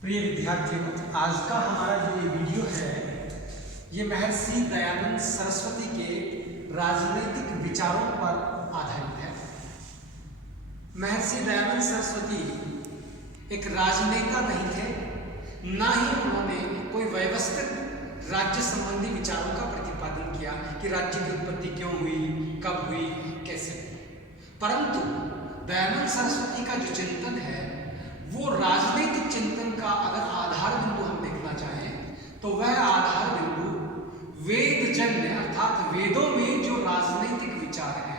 प्रिय विद्यार्थियों, आज का हमारा जो ये वीडियो है ये महर्षि दयानंद सरस्वती के राजनीतिक विचारों पर आधारित है। महर्षि दयानंद सरस्वती एक राजनेता नहीं थे, ना ही उन्होंने कोई व्यवस्थित राज्य संबंधी विचारों का प्रतिपादन किया कि राज्य की उत्पत्ति क्यों हुई, कब हुई, कैसे हुई। परंतु दयानंद सरस्वती का जो चिंतन है वो राजनीतिक चिंतन का अगर आधार बिंदु हम देखना चाहें तो वह आधार बिंदु वेदजन्य अर्थात वेदों में जो राजनीतिक विचार है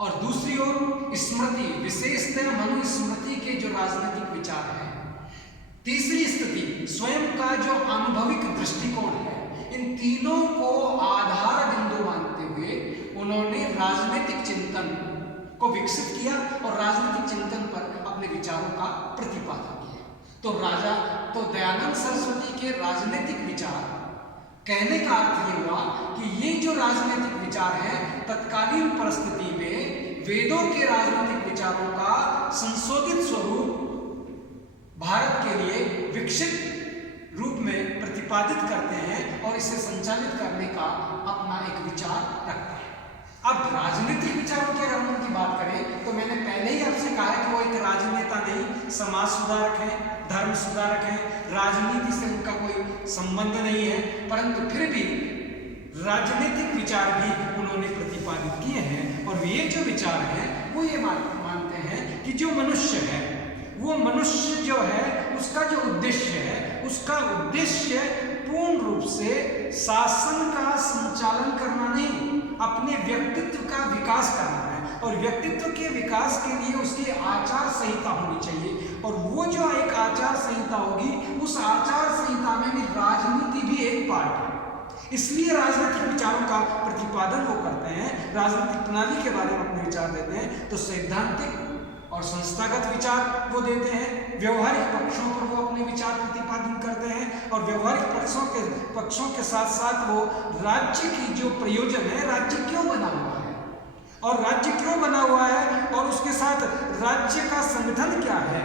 और दूसरी ओर स्मृति, विशेषतः मनुस्मृति के जो राजनीतिक विचार है, तीसरी स्थिति स्वयं का जो अनुभविक दृष्टिकोण है, इन तीनों को आधार बिंदु मानते हुए उन्होंने राजनीतिक चिंतन को विकसित किया और राजनीतिक चिंतन पर अपने विचारों का प्रतिपादन किया। तो दयानंद सरस्वती के राजनीतिक विचार कहने का अर्थ ये हुआ कि ये जो राजनीतिक विचार है तत्कालीन परिस्थिति में वेदों के राजनीतिक विचारों का संशोधित स्वरूप भारत के लिए विकसित रूप में प्रतिपादित करते हैं और इसे संचालित करने का अपना एक विचार रखते हैं। अब राजनीतिक विचारों की अगर हम उनकी बात करें तो मैंने पहले ही आपसे कहा है कि वो एक राजनेता नहीं, समाज सुधारक है, धर्म सुधारक है, राजनीति से उनका कोई संबंध नहीं है, परंतु फिर भी राजनीतिक विचार भी उन्होंने प्रतिपादित किए हैं। और ये जो विचार हैं वो ये मानते हैं कि जो मनुष्य है वो मनुष्य जो है उसका जो उद्देश्य है, उसका उद्देश्य पूर्ण रूप से शासन का संचालन करना नहीं, अपने व्यक्तित्व का विकास करना है। और व्यक्तित्व के विकास के लिए उसकी आचार संहिता होनी चाहिए और वो जो एक आचार संहिता होगी उस आचार संहिता में भी राजनीति भी एक पार्ट है। इसलिए राजनीतिक विचारों का प्रतिपादन वो करते हैं, राजनीतिक प्रणाली के बारे में अपने विचार देते हैं। तो सैद्धांतिक और संस्थागत विचार वो देते हैं, व्यवहारिक पक्षों पर वो अपने विचार प्रतिपादन करते हैं और व्यवहारिक पक्षों के साथ साथ वो राज्य की जो प्रयोजन है, राज्य क्यों बना हुआ है और राज्य क्यों बना हुआ है और उसके साथ राज्य का संगठन क्या है,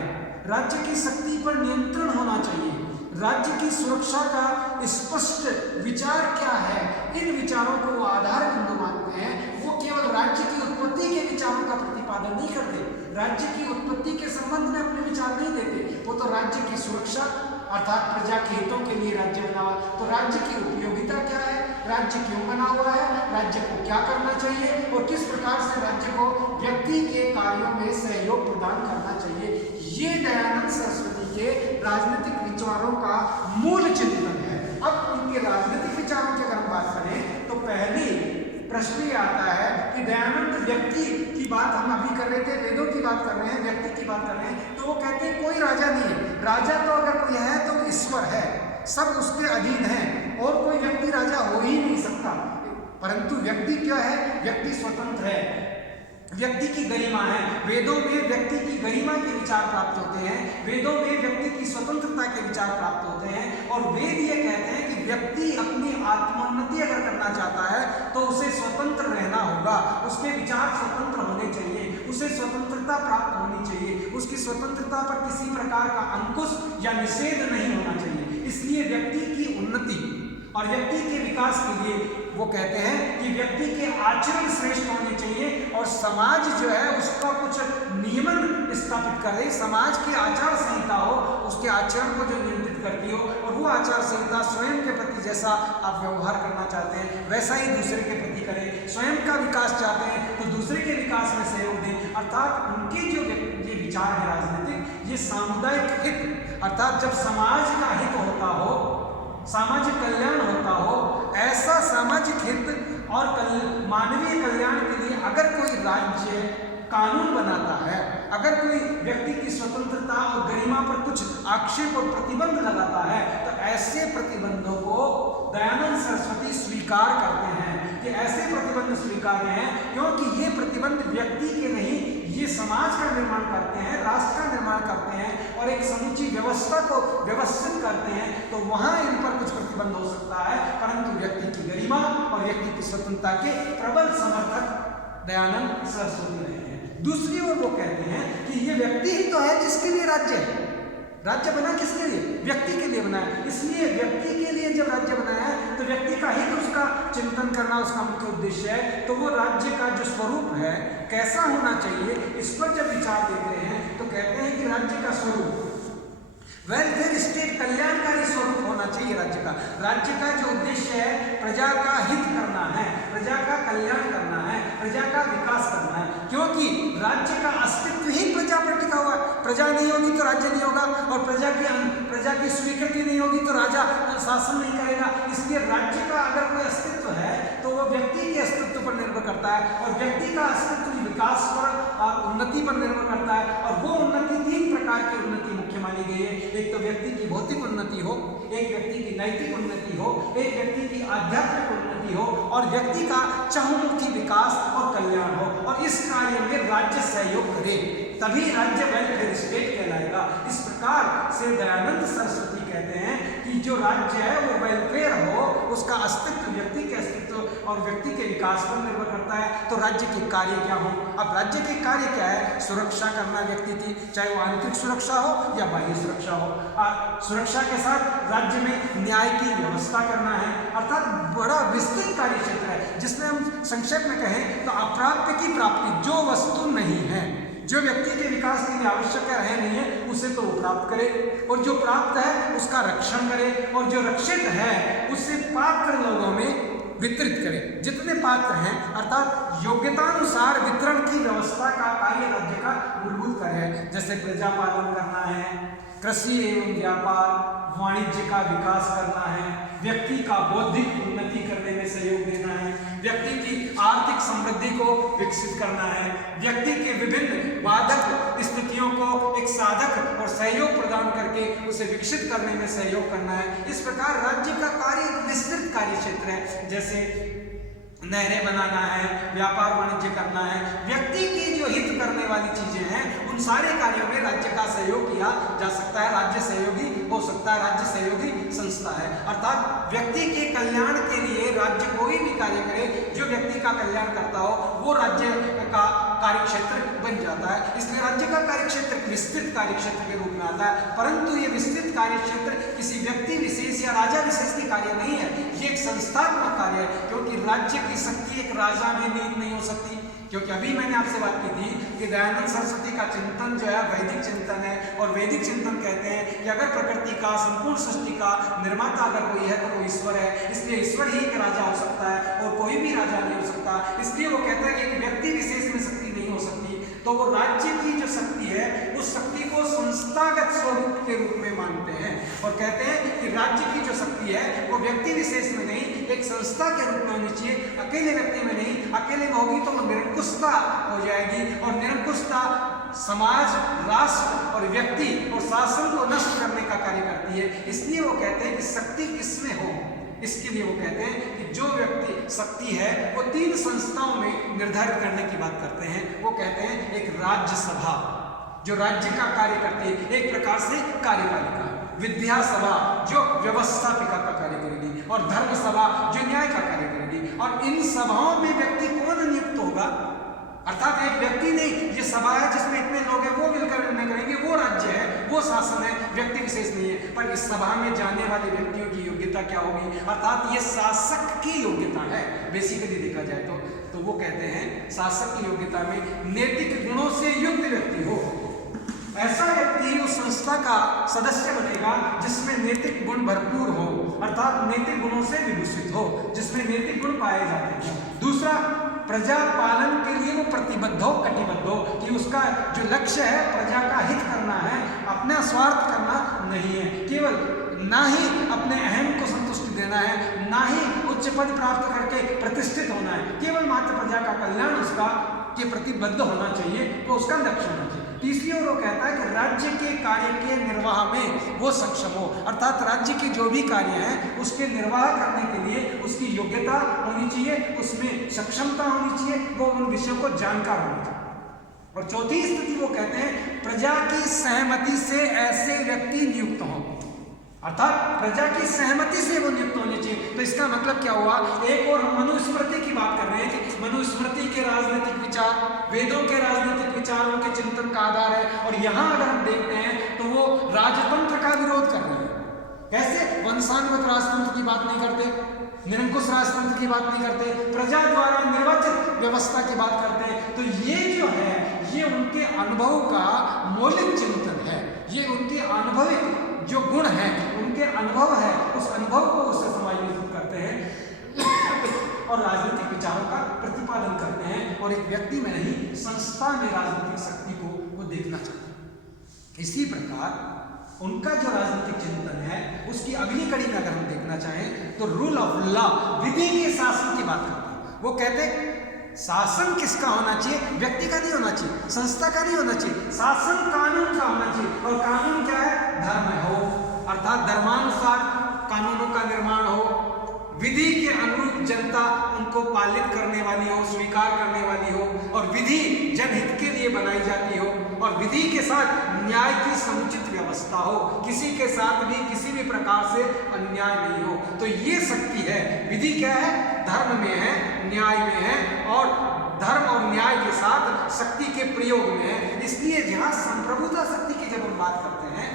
राज्य की शक्ति पर नियंत्रण होना चाहिए, राज्य की सुरक्षा का स्पष्ट विचार क्या है, इन विचारों को वो आधार बिंदु मानते हैं। वो केवल राज्य की उत्पत्ति के विचारों का प्रतिपादन नहीं करते, राज्य की उत्पत्ति के संबंध में अपने विचार नहीं देते, वो तो राज्य की सुरक्षा अर्थात प्रजा के हितों के लिए राज्य बना हुआ, तो राज्य की उपयोगिता क्या है, राज्य क्यों बना हुआ है, राज्य को क्या करना चाहिए और किस प्रकार से राज्य को व्यक्ति के कार्यों में सहयोग प्रदान करना चाहिए, ये दयानंद सरस्वती के राजनीतिक विचारों का मूल चिंतन है। अब इनके राजनीतिक विचारों की अगर हम बात करें तो पहली प्रश्न ये आता है कि दयानंद व्यक्ति की बात हम अभी कर रहे थे, वेदों की बात कर रहे हैं, व्यक्ति की बात कर रहे हैं, तो वो कहते हैं कोई राजा नहीं है, राजा तो अगर कोई है तो ईश्वर है, सब उसके अधीन है और कोई व्यक्ति राजा हो ही नहीं सकता। परंतु व्यक्ति क्या है, व्यक्ति स्वतंत्र है, व्यक्ति की गरिमा है, वेदों में व्यक्ति की गरिमा के विचार प्राप्त होते हैं, वेदों में व्यक्ति की स्वतंत्रता के विचार प्राप्त होते हैं और वेद ये कहते हैं कि व्यक्ति अपनी आत्मोन्नति अगर करना चाहता है तो उसे स्वतंत्र रहना होगा, उसके विचार स्वतंत्र होने चाहिए, उसे स्वतंत्रता प्राप्त होनी चाहिए, उसकी स्वतंत्रता पर किसी प्रकार का अंकुश या निषेध नहीं होना चाहिए। इसलिए व्यक्ति की उन्नति और व्यक्ति के विकास के लिए वो कहते हैं कि व्यक्ति के आचरण श्रेष्ठ होने चाहिए और समाज जो है उसका कुछ नियमन स्थापित करे, समाज की आचार संहिता हो, उसके आचरण को जो नियंत्रित करती हो और वो आचार संहिता स्वयं के प्रति जैसा आप व्यवहार करना चाहते हैं वैसा ही दूसरे के प्रति करें, स्वयं का विकास चाहते हैं तो दूसरे के विकास में सहयोग दें। अर्थात उनके जो ये विचार है राजनीतिक, ये सामुदायिक हित अर्थात जब समाज का हित होता हो, सामाजिक कल्याण होता हो, ऐसा सामाजिक हित और मानवीय कल्याण के लिए अगर कोई राज्य कानून बनाता है, अगर कोई व्यक्ति की स्वतंत्रता और गरिमा पर कुछ आक्षेप और प्रतिबंध लगाता है तो ऐसे प्रतिबंधों को दयानंद सरस्वती स्वीकार करते हैं कि ऐसे प्रतिबंध स्वीकार्य हैं क्योंकि ये प्रतिबंध व्यक्ति के नहीं, ये समाज का निर्माण करते हैं, राष्ट्र का निर्माण करते हैं और एक समूची व्यवस्था को व्यवस्थित करते हैं, तो वहां इन पर कुछ प्रतिबंध हो सकता है, परंतु व्यक्ति की गरिमा और व्यक्ति की स्वतंत्रता के प्रबल समर्थक दयानंद सरस्वती रहे हैं। दूसरी ओर वो कहते हैं कि ये व्यक्ति ही तो है जिसके लिए राज्य है, राज्य बना किसके लिए? व्यक्ति के लिए बना है। इसलिए व्यक्ति के लिए जब राज्य बनाया है तो व्यक्ति का हित उसका चिंतन करना उसका मुख्य उद्देश्य है। तो वो राज्य का जो स्वरूप है कैसा होना चाहिए, इस पर जब विचार देख रहे हैं तो कहते हैं कि राज्य का स्वरूप वेलफेयर स्टेट, कल्याणकारी स्वरूप होना चाहिए राज्य का। राज्य का जो उद्देश्य है प्रजा का हित करना है, प्रजा का कल्याण करना है, प्रजा का विकास करना है, क्योंकि राज्य का अस्तित्व ही प्रजा पर टिका हुआ है। प्रजा नहीं होगी तो राज्य नहीं होगा, और प्रजा की स्वीकृति नहीं होगी तो राजा शासन नहीं करेगा। इसलिए राज्य का अगर कोई अस्तित्व है तो वो व्यक्ति के अस्तित्व पर निर्भर करता है, और व्यक्ति का अस्तित्व विकास पर और उन्नति पर निर्भर करता है। और वो उन्नति 3 प्रकार की उन्नति मुख्य मानी गई है। एक तो व्यक्ति की भौतिक उन्नति हो, एक व्यक्ति की नैतिक उन्नति हो, एक व्यक्ति की आध्यात्मिक उन्नति हो, और व्यक्ति का चहुमुखी विकास और कल्याण हो। और इस कार्य में राज्य सहयोग करे, तभी राज्य वेलफेयर स्टेट कहलाएगा। इस प्रकार से दयानंद सरस्वती कहते हैं कि जो राज्य है वो वेलफेयर हो, उसका अस्तित्व व्यक्ति के अस्तित्व और व्यक्ति के विकास पर निर्भर करता है। तो राज्य के कार्य क्या हो? अब राज्य के कार्य क्या है? सुरक्षा करना व्यक्ति की, चाहे वो आंतरिक सुरक्षा हो या बाह्य सुरक्षा हो। सुरक्षा के साथ राज्य में न्याय की व्यवस्था करना है, अर्थात बड़ा विस्तृत कार्य क्षेत्र है, जिसमें हम संक्षेप में कहें तो अप्राप्य की प्राप्ति, जो वस्तु नहीं है, जो व्यक्ति के विकास के लिए आवश्यक है नहीं है, उसे तो वो प्राप्त करे, और जो प्राप्त है उसका रक्षण करे, और जो रक्षित है उसे पात्र लोगों में वितरित करे। जितने पात्र हैं अर्थात योग्यतानुसार वितरण की व्यवस्था का कार्य राज्य का मूलभूत कार्य है। जैसे प्रजा पालन करना है, कृषि एवं व्यापार, वाणिज्य का विकास करना है, व्यक्ति का बौद्धिक उन्नति करने में सहयोग देना है, व्यक्ति की आर्थिक समृद्धि को विकसित करना है, व्यक्ति के विभिन्न बाधक स्थितियों को एक साधक और सहयोग प्रदान करके उसे विकसित करने में सहयोग करना है। इस प्रकार राज्य का कार्य विस्तृत कार्य क्षेत्र है। जैसे नहरें बनाना है, व्यापार वाणिज्य करना है, व्यक्ति की जो हित करने वाली चीजें हैं उन सारे कार्यों में राज्य का सहयोग किया जा सकता है। राज्य सहयोगी हो सकता है, राज्य सहयोगी संस्था है। अर्थात व्यक्ति के कल्याण के लिए राज्य कोई भी कार्य करे जो व्यक्ति का कल्याण करता हो, वो राज्य का कार्य क्षेत्र बन जाता है। इसलिए राज्य का कार्य क्षेत्र विस्तृत कार्य क्षेत्र के रूप में आता है। परंतु ये विस्तृत कार्य क्षेत्र किसी व्यक्ति विशेष या राजा विशेष की कार्य नहीं है, ये एक संस्थात्मक कार्य है, क्योंकि राज्य की शक्ति एक राजा में निहित नहीं हो सकती। क्योंकि अभी मैंने आपसे बात की थी कि दयानंद सरस्वती का चिंतन जो है वैदिक चिंतन है, और वैदिक चिंतन कहते हैं कि अगर प्रकृति का, संपूर्ण सृष्टि का निर्माता अगर कोई है तो वो ईश्वर है। इसलिए ईश्वर ही एक राजा हो सकता है और कोई भी राजा नहीं हो सकता। इसलिए वो कहता है कि एक व्यक्ति विशेष में शक्ति नहीं हो सकती। तो वो राज्य की जो शक्ति है उस शक्ति को संस्थागत स्वरूप के रूप में मानते हैं, और कहते हैं कि राज्य की जो शक्ति है वो व्यक्ति विशेष में नहीं, एक संस्था के रूप में होनी चाहिए, अकेले व्यक्ति में नहीं। अकेले में होगी तो निरंकुशता हो जाएगी, और निरंकुशता समाज, राष्ट्र और व्यक्ति और शासन को नष्ट करने का कार्य करती है। इसलिए वो कहते हैं कि शक्ति किसमें हो, इसके लिए वो कहते हैं कि जो व्यक्ति शक्ति है वो 3 संस्थाओं में निर्धारित करने की बात करते हैं। वो कहते हैं एक राज्यसभा जो राज्य का कार्य करती है, एक प्रकार से कार्यपालिका, विद्यासभा जो व्यवस्थापिका का कार्य करेगी, और धर्म सभा जो न्याय का कार्य करेगी। और इन सभाओं में व्यक्ति कौन नियुक्त होगा? अर्थात एक व्यक्ति नहीं, ये सभा है जिसमें इतने लोग हैं वो मिलकर निर्णय करेंगे, वो राज्य है, वो शासन है, व्यक्ति विशेष नहीं है। पर इस सभा में जाने वाले व्यक्तियों की योग्यता क्या होगी? अर्थात ये शासक की योग्यता है बेसिकली देखा जाए तो वो कहते हैं शासक की योग्यता में नैतिक गुणों से युक्त व्यक्ति हो। ऐसा व्यक्ति उस संस्था का सदस्य बनेगा जिसमें नैतिक गुण भरपूर हो, अर्थात नैतिक गुणों से विभूषित हो, जिसमें नैतिक गुण पाए जाते हैं। दूसरा, प्रजा पालन के लिए वो प्रतिबद्ध हो, कटिबद्ध हो, कि उसका जो लक्ष्य है प्रजा का हित करना है, अपना स्वार्थ करना नहीं है, केवल ना ही अपने अहम को संतुष्टि देना है, ना ही उच्च पद प्राप्त करके प्रतिष्ठित होना है, केवल मात्र प्रजा का कल्याण उसका के प्रतिबद्ध होना चाहिए, तो उसका लक्ष्य होना चाहिए। तीसरी ओर वो कहता है कि राज्य के कार्य के निर्वाह में वो सक्षम हो, अर्थात राज्य के जो भी कार्य हैं उसके निर्वाह करने के लिए उसकी योग्यता होनी चाहिए, उसमें सक्षमता होनी चाहिए, वो उन विषयों को जानकार होना चाहिए। और चौथी स्थिति वो कहते हैं प्रजा की सहमति से ऐसे व्यक्ति नियुक्त हों, अर्थात प्रजा की सहमति से वो नियुक्त होने चाहिए। तो इसका मतलब क्या हुआ? एक और हम मनुस्मृति की बात कर रहे हैं कि मनुस्मृति के राजनीतिक विचार वेदों के राजनीतिक विचारों के चिंतन का आधार है, और यहाँ अगर हम देखते हैं तो वो राजतंत्र संस्थानगत राजतंत्र की बात नहीं करते, निरंकुश राजतंत्र की बात नहीं करते, प्रजा द्वारा निर्वाचित व्यवस्था की बात करते हैं। तो ये जो है ये उनके अनुभव का मौलिक चिंतन है, ये उनके अनुभविक जो गुण है, उनके अनुभव है, उस अनुभव को उससे समायोजित करते हैं और राजनीतिक विचारों का प्रतिपादन करते हैं और एक व्यक्ति में नहीं संस्था में राजनीतिक शक्ति को वो देखना चाहते हैं। इसी प्रकार उनका जो राजनीतिक चिंतन है उसकी अगली कड़ी में अगर हम देखना चाहें तो रूल ऑफ लॉ, विधि के शासन की बात करते हैं। वो कहते हैं शासन किसका होना चाहिए, व्यक्ति का नहीं होना चाहिए, संस्था का नहीं होना चाहिए, शासन कानून का होना चाहिए। और कानून क्या है, धर्म हो, अर्थात धर्मानुसार कानूनों का निर्माण हो, विधि के अनुरूप जनता उनको पालित करने वाली हो, स्वीकार करने वाली हो, और विधि जनहित के लिए बनाई जाती हो, और विधि के साथ न्याय की समुचित व्यवस्था हो, किसी के साथ भी किसी भी प्रकार से अन्याय नहीं हो। तो ये शक्ति है, विधि क्या है, धर्म में है, न्याय में है, और धर्म और न्याय के साथ शक्ति के प्रयोग में है। इसलिए जहाँ संप्रभुता शक्ति की जब हम बात करते हैं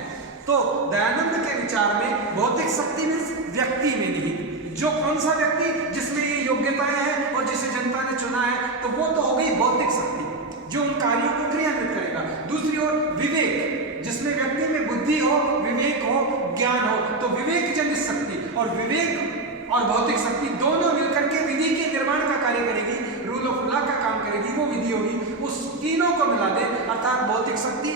तो दयानंद के विचार में भौतिक शक्ति में व्यक्ति में नहीं, जो कौन सा व्यक्ति जिसमें ये योग्यताएं हैं और जिसे जनता ने चुना है, तो वो तो हो गई भौतिक शक्ति जो उन कार्यों को क्रियान्वित करेगा। दूसरी ओर विवेक, जिसमें व्यक्ति में बुद्धि हो, विवेक हो, ज्ञान हो, तो विवेक जनित शक्ति और विवेक और भौतिक शक्ति दोनों मिलकर के विधि के निर्माण का कार्य करेगी, रूल ऑफ लॉ का काम करेगी, वो विधि होगी। उस तीनों को मिला दे अर्थात भौतिक शक्ति,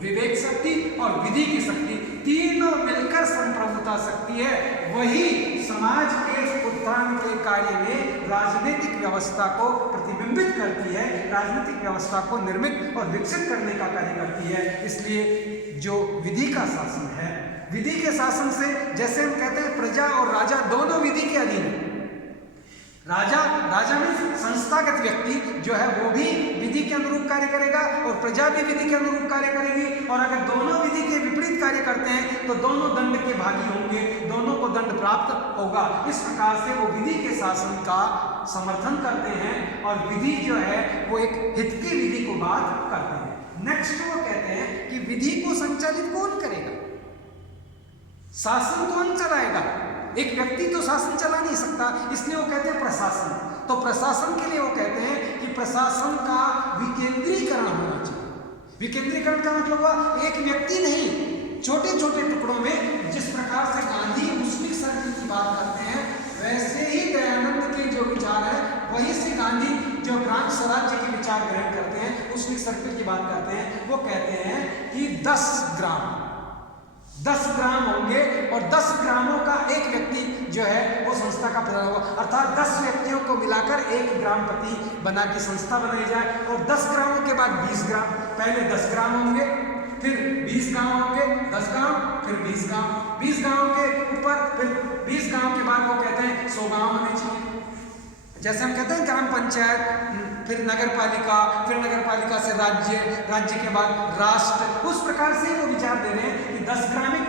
विवेक शक्ति और विधि की शक्ति, तीनों मिलकर संप्रभुता शक्ति है। वही समाज के उत्थान के कार्य में राजनीतिक व्यवस्था को प्रतिबिंबित करती है, राजनीतिक व्यवस्था को निर्मित और विकसित करने का कार्य करती है। इसलिए जो विधि का शासन है, विधि के शासन से जैसे हम कहते हैं प्रजा और राजा दोनों विधि के अधीन है। राजा में संस्थागत व्यक्ति जो है वो भी विधि के अनुरूप कार्य करेगा और प्रजा भी विधि के अनुरूप कार्य करेगी। और अगर दोनों विधि के विपरीत कार्य करते हैं तो दोनों दंड के भागी होंगे, दोनों को दंड प्राप्त होगा। इस प्रकार से वो विधि के शासन का समर्थन करते हैं और विधि जो है वो एक हित की विधि को बात करते हैं। नेक्स्ट वो कहते हैं कि विधि को संचालित कौन करेगा, शासन कौन चलाएगा। एक व्यक्ति तो शासन चला नहीं सकता, इसलिए वो कहते हैं प्रशासन। तो प्रशासन के लिए वो कहते हैं कि प्रशासन का विकेंद्रीकरण होना चाहिए। विकेंद्रीकरण का मतलब हुआ एक व्यक्ति नहीं, छोटे छोटे टुकड़ों में। जिस प्रकार से गांधी मुस्लिम सर्किल की बात करते हैं, वैसे ही दयानंद के जो विचार है वही से गांधी जो ब्रांच स्वराज्य के विचार ग्रहण करते हैं, मुस्लिम सर्किल की बात करते हैं। वो कहते हैं कि 10 ग्राम होंगे और 10 ग्रामों का एक व्यक्ति जो है वो संस्था का प्रधान होगा, अर्थात 10 व्यक्तियों को मिलाकर एक ग्रामपति बना के संस्था बनाई जाए। और 10 ग्रामों के बाद 20 ग्राम, पहले 10 ग्राम होंगे, फिर 20 गांव होंगे, 10 गांव, फिर 20 गांव, 20 गांव के ऊपर फिर 20 गांव के बाद वो कहते हैं 100 गांव होने चाहिए। जैसे हम कहते हैं ग्राम पंचायत, फिर नगर पालिका, फिर नगर पालिका से राज्य, राज्य के बाद राष्ट्र। उस प्रकार से वो विचार दे रहे हैं कि 10 ग्रामीण,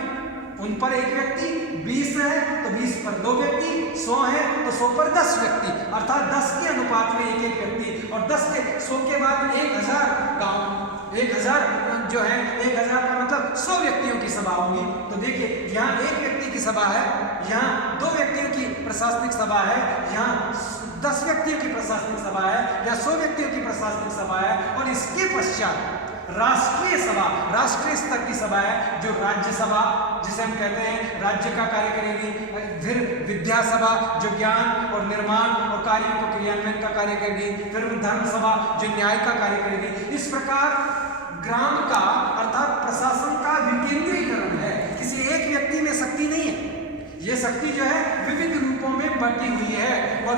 उन पर एक व्यक्ति, 20 है तो 20 पर 2 व्यक्ति, 100 है तो 100 पर 10 व्यक्ति, अर्थात 10 के अनुपात में एक व्यक्ति। और 10 के 100 के बाद 1000 गांव, 1000 जो है 1000 का मतलब 100 व्यक्तियों की सभा होगी। तो देखिए यहाँ एक व्यक्ति की सभा है, यहाँ 2 व्यक्तियों की प्रशासनिक सभा है, यहाँ 10 व्यक्तियों की प्रशासनिक सभा है या 100 व्यक्तियों की प्रशासनिक सभा है। और इसके पश्चात राष्ट्रीय सभा, राष्ट्रीय स्तर की सभा है जो राज्यसभा, जिसे हम कहते हैं राज्य का कार्य करेगी। फिर विद्यासभा जो ज्ञान और निर्माण और कार्यों को क्रियान्वयन का कार्य करेगी। फिर धर्म सभा जो न्याय का कार्य करेगी। इस प्रकार ग्राम का अर्थात प्रशासन का विकेंद्रीकरण है, किसी एक व्यक्ति में शक्ति नहीं है। ये शक्ति जो है विविध रूपों में बटी हुई है और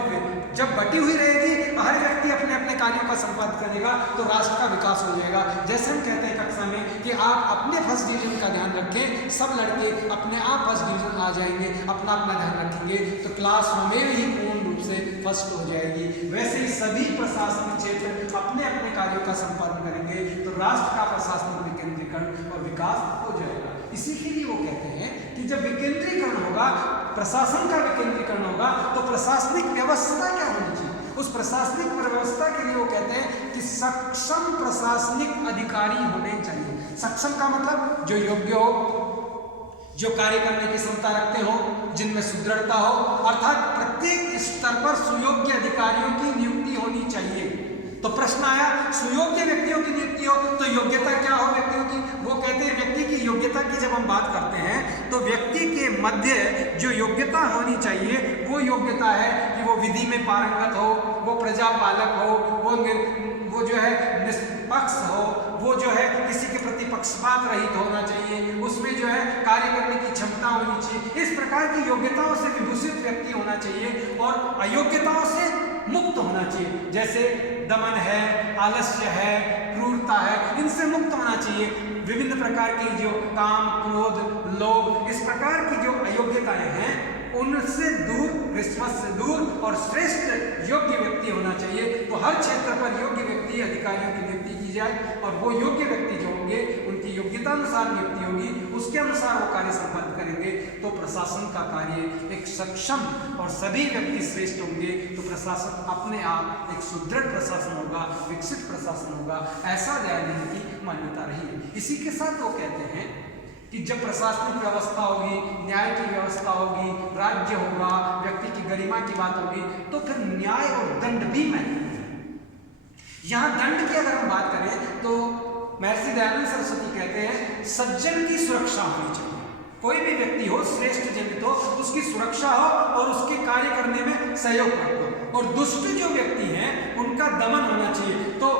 जब बटी हुई रहेगी हर व्यक्ति अपने अपने कार्यों का संपादन करेगा तो राष्ट्र का विकास हो जाएगा। जैसे हम कहते हैं कक्षा में कि आप अपने फर्स्ट डिवीजन का ध्यान रखें, सब लड़के अपने आप फर्स्ट डिवीजन आ जाएंगे, अपना अपना ध्यान रखेंगे तो क्लास में ही पूर्ण रूप से फर्स्ट हो जाएगी। वैसे ही सभी प्रशासनिक क्षेत्र अपने अपने कार्यों का संपादन करेंगे तो राष्ट्र का प्रशासनिक विकेंद्रीकरण और विकास हो जाएगा। इसी के लिए वो कहते हैं कि जब विकेंद्रीकरण होगा, प्रशासन का विकेंद्रीकरण होगा तो प्रशासनिक व्यवस्था क्या होनी चाहिए। उस प्रशासनिक व्यवस्था के लिए वो कहते हैं कि सक्षम प्रशासनिक अधिकारी होने चाहिए। सक्षम का मतलब जो योग्य हो, जो कार्य करने की क्षमता रखते हो, जिनमें सुदृढ़ता हो, अर्थात प्रत्येक स्तर पर सुयोग्य अधिकारियों की नियुक्ति होनी चाहिए। तो प्रश्न आया, सुयोग्य व्यक्तियों की नियुक्ति हो तो योग्यता क्या हो व्यक्तियों की? वो कहते हैं व्यक्ति की योग्यता की जब हम बात करते हैं तो व्यक्ति के मध्य जो योग्यता होनी चाहिए वो योग्यता है कि वो विधि में पारंगत हो, वो प्रजापालक हो, वो जो है निष्पक्ष हो, वो जो है किसी के प्रति पक्षपात रहित होना चाहिए, उसमें जो है कार्य करने की क्षमता होनी चाहिए। इस प्रकार की योग्यताओं से विभूषित व्यक्ति होना चाहिए और अयोग्यताओं से मुक्त होना चाहिए। जैसे दमन है, आलस्य है, क्रूरता है, इनसे मुक्त होना चाहिए। विभिन्न प्रकार की जो काम, क्रोध, लोभ, इस प्रकार की जो अयोग्यताएं हैं उनसे दूर, रिश्वत से दूर और श्रेष्ठ योग्य व्यक्ति होना चाहिए। तो हर क्षेत्र पर योग्य व्यक्ति, अधिकारियों की नियुक्ति की जाए और वो योग्य व्यक्ति जो होंगे उनकी योग्यता अनुसार नियुक्ति होगी, उसके अनुसार वो कार्य संपादित करेंगे। तो प्रशासन का कार्य एक सक्षम और सभी व्यक्ति श्रेष्ठ होंगे तो प्रशासन अपने आप एक सुदृढ़ प्रशासन होगा, विकसित प्रशासन होगा। ऐसा दयानंद की मान्यता रही है। इसी के साथ वो कहते हैं कि जब प्रशासनिक व्यवस्था होगी, न्याय की व्यवस्था होगी, राज्य होगा, व्यक्ति की गरिमा की बात होगी, तो फिर न्याय और दंड भी महत्वपूर्ण है। यहाँ दंड की अगर हम बात करें तो महर्षि दयानंद सरस्वती कहते हैं सज्जन की सुरक्षा होनी चाहिए। कोई भी व्यक्ति हो, श्रेष्ठ जनित हो, उसकी सुरक्षा हो और उसके कार्य करने में सहयोग प्राप्त हो। और दुष्ट जो व्यक्ति हैं उनका दमन होना चाहिए। तो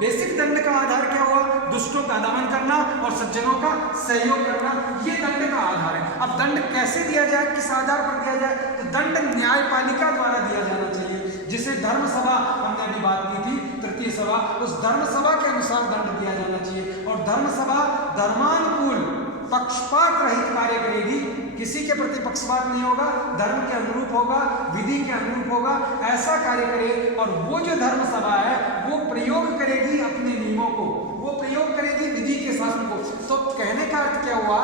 बेसिक दंड का आधार क्या हुआ? दुष्टों का दमन करना और सज्जनों का सहयोग करना, ये दंड का आधार है। अब दंड कैसे दिया जाए, किस आधार पर दिया जाए? तो दंड न्यायपालिका द्वारा दिया जाना चाहिए। जिसे धर्म सभा हमने अभी बात की थी, तृतीय सभा, उस धर्म सभा के अनुसार दंड दिया जाना चाहिए। और धर्म सभा धर्मानुकूल, पक्षपात रहित कार्य करेगी, किसी के प्रति पक्षपात नहीं होगा, धर्म के अनुरूप होगा, विधि के अनुरूप होगा, ऐसा कार्य करे। और वो जो धर्म सभा है वो प्रयोग करेगी अपने नियमों को, वो प्रयोग करेगी विधि के शासन को। तो कहने का अर्थ क्या हुआ?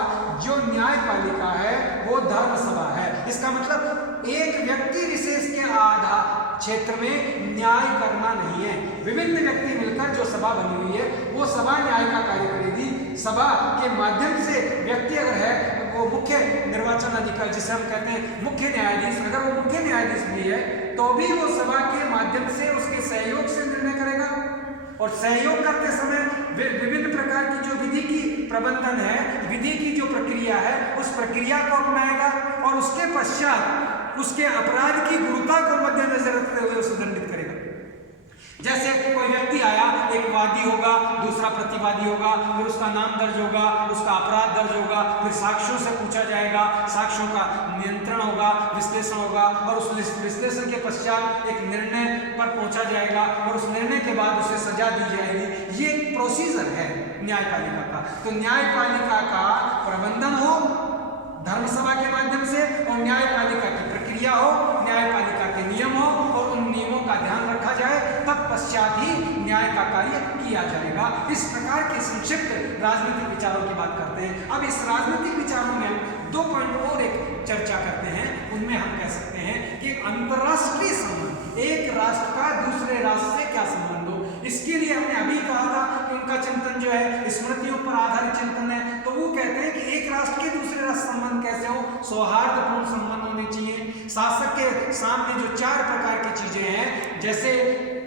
जो न्यायपालिका है वो धर्म सभा है। इसका मतलब एक व्यक्ति विशेष के आधार क्षेत्र में न्याय करना नहीं है। विभिन्न व्यक्ति मिलकर जो सभा बनी हुई है वो सभा न्याय का कार्य करेगी। सभा के माध्यम से व्यक्ति अगर है वो मुख्य निर्वाचन अधिकारी, जिसे हम कहते हैं मुख्य न्यायाधीश, अगर वो मुख्य न्यायाधीश भी है तो भी वो सभा के माध्यम से उसके सहयोग से निर्णय करेगा। और सहयोग करते समय विभिन्न प्रकार की जो विधि की प्रबंधन है, विधि की जो प्रक्रिया है, उस प्रक्रिया को अपनाएगा और उसके पश्चात उसके अपराध की गुरुता को मद्देनजर रखते हुए उसे दंडित करेगा। जैसे कोई व्यक्ति आया, एक वादी होगा, दूसरा प्रतिवादी होगा, फिर उसका नाम दर्ज होगा, उसका अपराध दर्ज होगा, फिर साक्ष्यों से पूछा जाएगा, साक्ष्यों का नियंत्रण होगा, विश्लेषण होगा और उस विश्लेषण के पश्चात एक निर्णय पर पहुंचा जाएगा और उस निर्णय के बाद उसे सजा दी जाएगी। ये एक प्रोसीजर है न्यायपालिका का। तो न्यायपालिका का प्रबंधन हो धर्मसभा के माध्यम से और न्यायपालिका की प्रक्रिया हो, न्यायपालिका के नियम हो और उन नियमों का ध्यान रखा जाए, तत्पश्चात ही न्याय का कार्य किया जाएगा। इस प्रकार के संक्षिप्त राजनीतिक विचारों की बात करते हैं। अब इस राजनीतिक विचारों में हम 2 पॉइंट और एक चर्चा करते हैं। उनमें हम कह सकते हैं कि अंतरराष्ट्रीय संबंध, एक राष्ट्र का दूसरे राष्ट्र से क्या संबंध हो। इसके लिए हमने अभी कहा था कि उनका चिंतन जो है स्मृतियों पर आधारित चिंतन है। तो वो कहते हैं कि एक राष्ट्र के दूसरे राष्ट्र संबंध कैसे हो? सौहार्दपूर्ण संबंध होने चाहिए। शासक के सामने जो 4 प्रकार की चीजें हैं, जैसे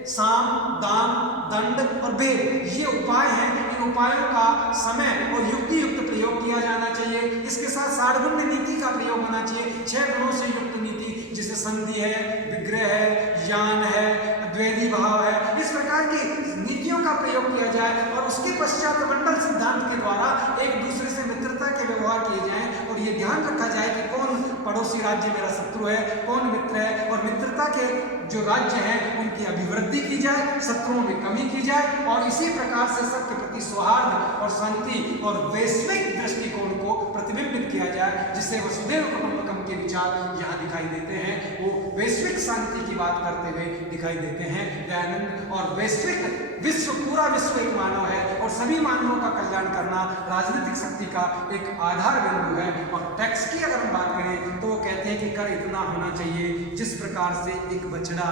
साम, दाम, दंड और भेद, ये उपाय हैं। इन उपायों का समय और युक्ति युक्त प्रयोग किया जाना चाहिए। इसके साथ सार्वभौम नीति का प्रयोग होना चाहिए। 6 गुणों से युक्त नीति, जिसे संधि है, विग्रह है, यान है, द्वैधी भाव है, इस प्रकार की नीतियों का प्रयोग किया जाए और उसके पश्चात मंडल सिद्धांत के द्वारा एक दूसरे से मित्रता के व्यवहार किए जाएं और ये ध्यान रखा जाए कि कौन पड़ोसी राज्य मेरा शत्रु है, कौन मित्र है, और मित्रता के जो राज्य हैं उनकी अभिवृद्धि की जाए, शत्रुओं में कमी की जाए और इसी प्रकार से सबके प्रति सौहार्द और शांति और वैश्विक दृष्टिकोण को प्रतिबिंबित किया जाए, जिससे वसुधैव कुटुंबकम उनके विचार यहाँ दिखाई देते हैं। वो वैश्विक शांति की बात करते हुए दिखाई देते हैं दयानंद। और वैश्विक विश्व, पूरा विश्व एक मानव है और सभी मानवों का कल्याण करना राजनीतिक शक्ति का एक आधार बिंदु है। और टैक्स की अगर हम बात करें तो वो कहते हैं कि कर इतना होना चाहिए जिस प्रकार से एक बछड़ा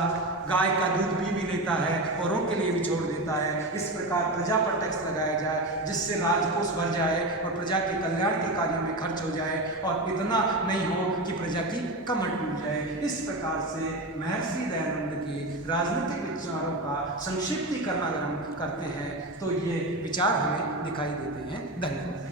गाय का दूध पी भी लेता है औरों के लिए भी छोड़ देता है, इस प्रकार प्रजा पर टैक्स लगाया जाए जिससे राजकोष भर जाए और प्रजा के कल्याण के कार्यों में खर्च हो जाए और इतना नहीं हो कि प्रजा की कमर टूट जाए। इस प्रकार से महर्षि दयानंद के राजनीतिक विचारों का संक्षिप्तीकरण अगर हम करते हैं तो ये विचार हमें दिखाई देते हैं। धन्यवाद।